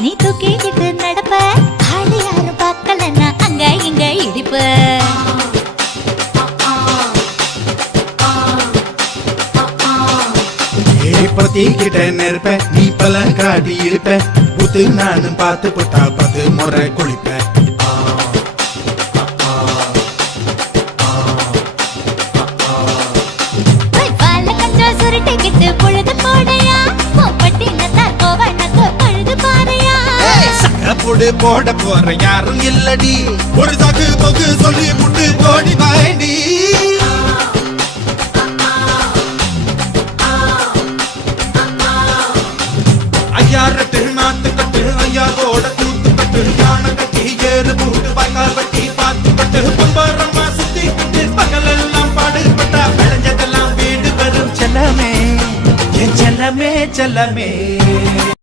நீ தூக்கிக்கிட்டு நடப்ப. ஆளு யாரும் பார்க்கலன்னா அங்க இங்க இடிப்ப. பத்திக்கிட்ட நெருப்ப நீ பல காட்டி இருப்ப புத்து நானும் பார்த்து புட்டா பத்து முறை குளிப்பேன் சகப்புடு போட போற யாரும் இல்லடி. ஒரு தகு பகு சொல்லி புட்டு கோடி வாண்டி ஐயாரட்டு நாத்து கட்டு ஐயாவோட கூத்து கட்டு. யானை கட்டி ஏறு பூட்டு வாய்க்கால் வட்டி பார்த்து கட்டு. பொம்பரமா சுத்தி கட்டு பகலெல்லாம் பாடுபட்டா விளைஞ்சதெல்லாம் வீடு வரும் செல்லமே. என் செல்லமே செல்லமே.